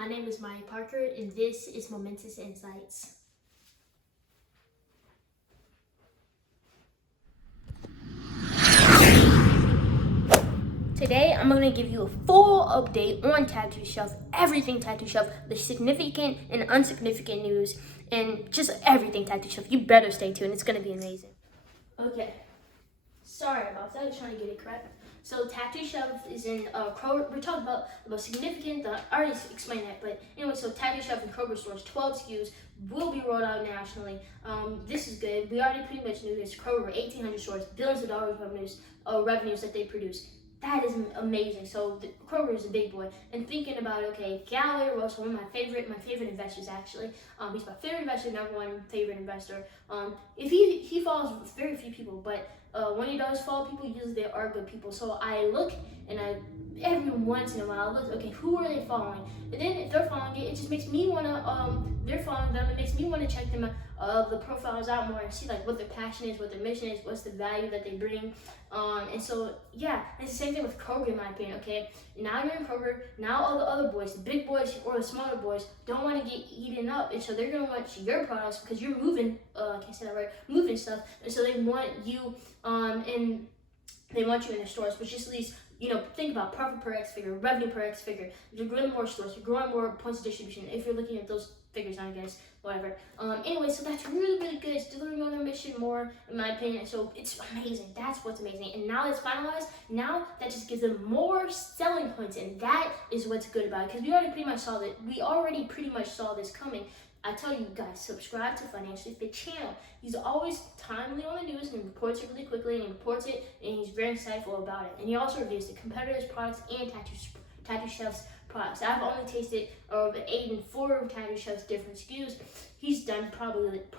My name is Maya Parker, and this is Momentous Insights. Today, I'm going to give you a full update on Tattoo Shelf, everything Tattoo Shelf, the significant and insignificant news, and just everything Tattoo Shelf. You better stay tuned. It's going to be amazing. Okay. Sorry about that. I was trying to get it correct. So Tattoo Shelf is in Kroger. We're talking about the most significant. I already explained that, but anyway, so Tattoo Shelf in Kroger stores, 12 SKUs, will be rolled out nationally. This is good. We already pretty much knew this. Kroger, 1,800 stores, billions of dollars revenues that they produce. That is amazing. So Kroger is a big boy. And thinking about, okay, Gallagher was one of my favorite investors actually. He's my favorite investor, number one favorite investor. If he follows very few people, but when he does follow people, usually they are good people. So I look and every once in a while, I look, okay, who are they following? And then if they're following it, it just makes me wanna, they're following them, it makes me wanna check them the profiles out more and see like what their passion is, what their mission is, what's the value that they bring. And so, yeah, it's the same thing with Kroger in my opinion, okay? Now you're in Kroger, now all the other boys, the big boys or the smaller boys, don't want to get eaten up, and so they're gonna want your products because you're moving, I can't say that right, moving stuff, and so they want you, and they want you in their stores, which just leaves, think about profit per X figure, revenue per X figure. You're growing more stores, you're growing more points of distribution. If you're looking at those figures, I guess, whatever. Anyway, so that's really good. It's delivering on their mission more, in my opinion. So it's amazing. That's what's amazing. And now it's finalized. Now that just gives them more selling points, and that is what's good about it. Because we already pretty much saw this coming. I tell you guys, subscribe to Financially Fit channel. He's always timely on the news and reports it really quickly, and he reports it, and he's very insightful about it. And he also reviews the competitors' products and Tattoo Shelf's products. I've only tasted over 8 and 4 of Tattoo Shelf's different SKUs. He's done probably like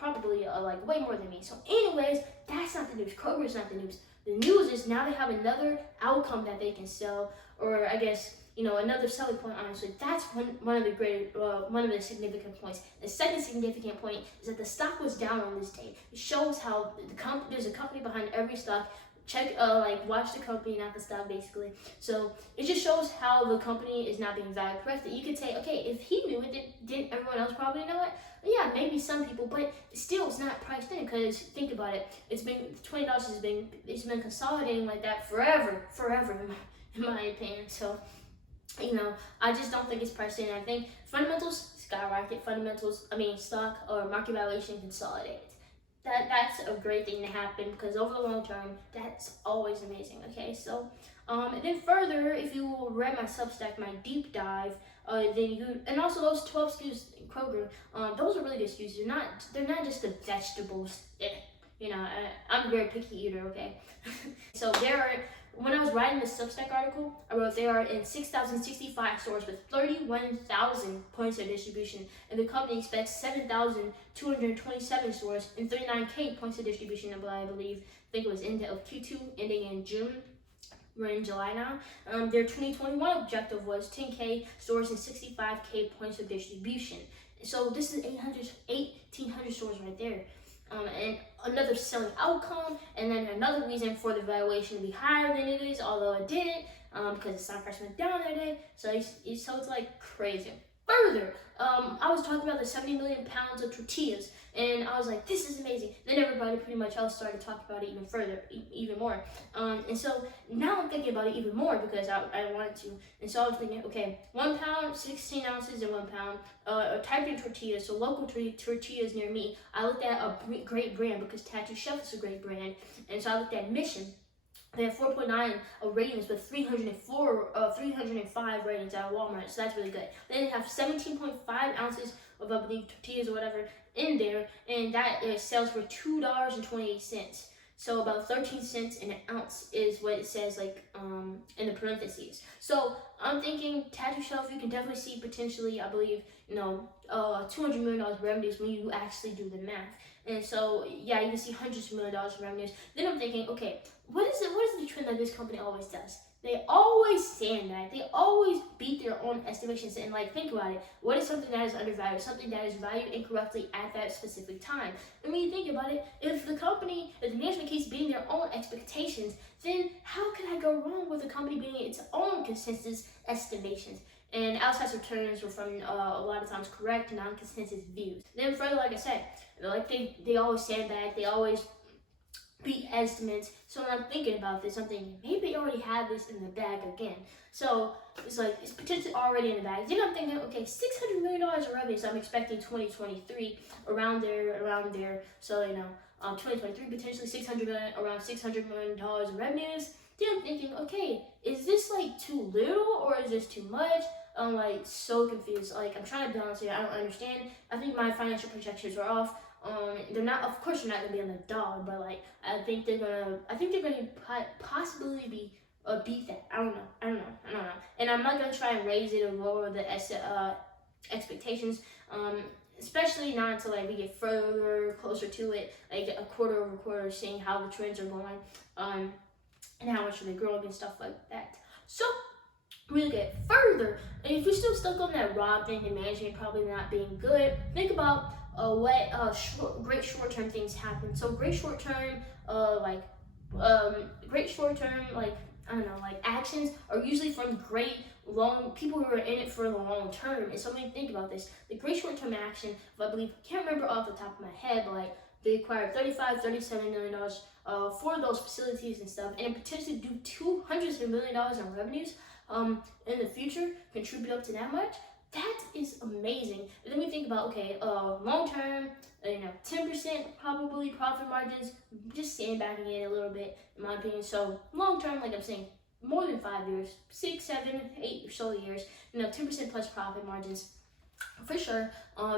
way more than me. So anyways, that's not the news. Kroger's not the news. The news is now they have another outcome that they can sell, or I guess, another selling point, honestly. That's one of the significant points. The second significant point is that the stock was down on this day. It shows how there's a company behind every stock. Watch the company, not the stock, basically. So it just shows how the company is not being valued correctly. You could say, okay, if he knew it, didn't everyone else probably know it? Yeah, maybe some people, but still, it's not priced in, because think about it. It's been $20. It's been consolidating like that forever, in my opinion. So, I just don't think it's priced in. I think fundamentals skyrocket. Stock or market valuation consolidate. That's a great thing to happen, because over the long term, that's always amazing. Okay, so and then further, if you read my Substack, my deep dive, and also those 12 SKUs in Kroger, those are really good SKUs. They're not just the vegetables. I'm a very picky eater. Okay, so when I was writing the Substack article, I wrote they are in 6,065 stores with 31,000 points of distribution, and the company expects 7,227 stores and 39K points of distribution, I believe. I think it was end of Q2, ending in June. We're in July now. Their 2021 objective was 10K stores and 65K points of distribution. So this is 1,800 stores right there. And another selling outcome, and then another reason for the valuation to be higher than it is, although it didn't, because the stock price went down that day. So it's like crazy. Further, I was talking about the 70 million pounds of tortillas, and I was like, this is amazing. Then everybody pretty much else started talking about it even further, even more. And so now I'm thinking about it even more, because I wanted to. And so I was thinking, okay, 1 pound, 16 ounces in 1 pound, typed in tortillas, so local tortillas near me. I looked at a great brand, because Tattoo Shelf is a great brand. And so I looked at Mission. They have 4.9 ratings with 305 ratings at Walmart, so that's really good. Then they have 17.5 ounces of, I believe, tortillas or whatever in there, and that sells for $2.28. So about 13 cents an ounce is what it says, in the parentheses. So I'm thinking Tattoo Shelf, you can definitely see potentially, I believe, $200 million revenues when you actually do the math. And so, yeah, you can see hundreds of million dollars in revenues. Then I'm thinking, okay, what is the trend that this company always does? They always stand that. They always beat their own estimations. And think about it. What is something that is undervalued? Something that is valued incorrectly at that specific time. And when you think about it, if the management keeps beating their own expectations, then how can I go wrong with the company beating its own consensus estimations? and outside returns were from a lot of times correct, non-consensus views. Then further, like I said, like they always sandbag, they always beat estimates. So when I'm thinking about this, I'm thinking maybe they already have this in the bag again. So it's like it's potentially already in the bag. Then I'm thinking, okay, $600 million in revenue. So I'm expecting 2023 around there. So 2023 potentially around $600 million in revenues. Then I'm thinking, okay, is this like too little or is this too much? I'm like so confused. Like I'm trying to balance it. I don't understand. I think my financial projections are off. They're not. Of course, they're not gonna be on the dollar, but like I think they're gonna possibly be beat that. I don't know. And I'm not gonna try and raise it or lower the expectations. Especially not until like we get further closer to it, like a quarter over quarter, seeing how the trends are going, and how much are they growing and stuff like that. So we get further, and if you're still stuck on that raw thing and management probably not being good, think about what great short-term things happen. So great short-term, like I don't know, like actions are usually from great long people who are in it for the long term. And so when you think about this, the great short-term action, if I believe, can't remember off the top of my head, but like they acquired $37 million for those facilities and stuff, and potentially do $200 million in revenues in the future, contribute up to that much. That is amazing. And then we think about, okay, long term, 10% probably profit margins, just sandbagging it a little bit, in my opinion. So long term, like I'm saying, more than 5 years, 6, 7, 8 or so years, 10% plus profit margins for sure.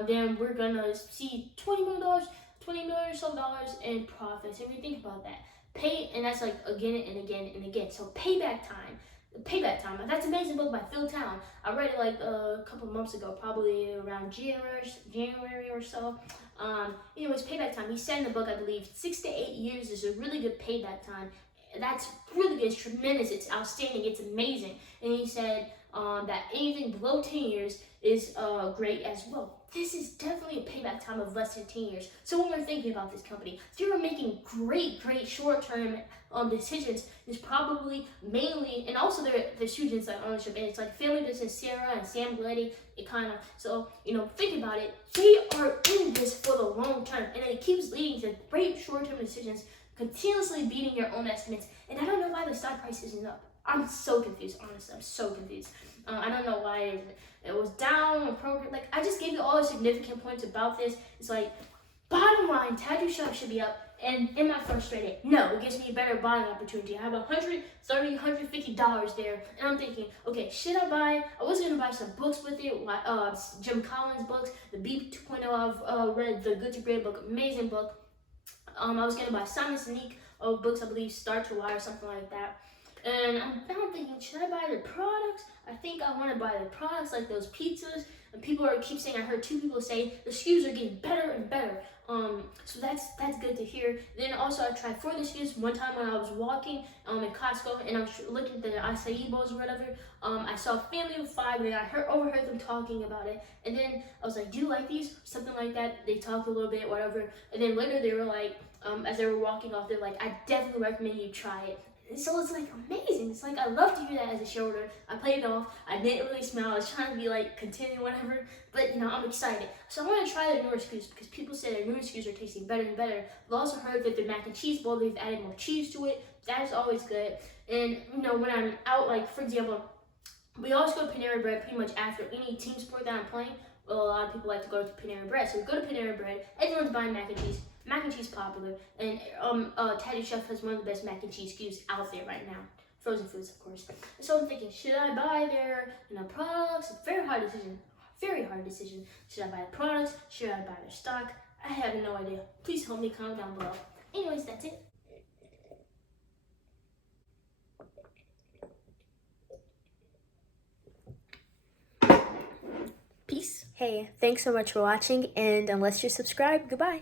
Then we're gonna see $20 million or so in profits. And we think about that, and that's like again and again and again. So payback time. That's an amazing book by Phil Town. I read it like a couple months ago, probably around January or so. Anyways, payback time. He said in the book, I believe, 6 to 8 years is a really good payback time. That's really good. It's tremendous. It's outstanding. It's amazing. And he said that anything below 10 years is great as well. This is definitely a payback time of less than 10 years. So when we're thinking about this company, they were making great short-term decisions. Is probably mainly, and also their students like ownership, and it's like family business, Sarah and Sam Glady. It kind of, so think about it. They are in this for the long term, and it keeps leading to great short-term decisions, continuously beating your own estimates. And I don't know why the stock price isn't up. I'm so confused, honestly. I'm so confused. I don't know why it was down or program. Like, I just gave you all the significant points about this. It's like, bottom line, Tattoo Shop should be up. And am I frustrated? No, it gives me a better buying opportunity. I have $130, $150 there. And I'm thinking, okay, should I buy? I was going to buy some books with it, Jim Collins books. The B 2.0, I've read the Good to Great book, amazing book. I was going to buy Simon Sinek books, I believe, Start to Why or something like that. And I'm now thinking, should I buy the products? I think I want to buy the products, like those pizzas. And people keep saying, I heard 2 people say the SKUs are getting better and better. So that's good to hear. Then also I tried 4 of the SKUs one time when I was walking in Costco, and I was looking at the acai bowls or whatever. I saw a family of 5, and I overheard them talking about it. And then I was like, do you like these? Something like that. They talked a little bit, whatever. And then later they were like, as they were walking off, they're like, I definitely recommend you try it. So it's like amazing. It's like I love to hear that as a shareholder. I played it off. I didn't really smile. I was trying to be like continue whatever, but I'm excited. So I want to try the newer SKUs because people say their newer SKUs are tasting better and better. I've also heard that the mac and cheese bowl, they've added more cheese to it. That is always good. And when I'm out, like for example, we always go to Panera Bread pretty much after any team sport that I'm playing. Well, a lot of people like to go to Panera Bread, so we go to Panera Bread. Everyone's buying mac and cheese. Mac and cheese popular, and Tattoo Chef has one of the best mac and cheese SKUs out there right now. Frozen foods, of course. So I'm thinking, should I buy their products? It's a very hard decision. Very hard decision. Should I buy the products? Should I buy their stock? I have no idea. Please help me, comment down below. Anyways, that's it. Peace. Hey, thanks so much for watching, and unless you're subscribed, goodbye.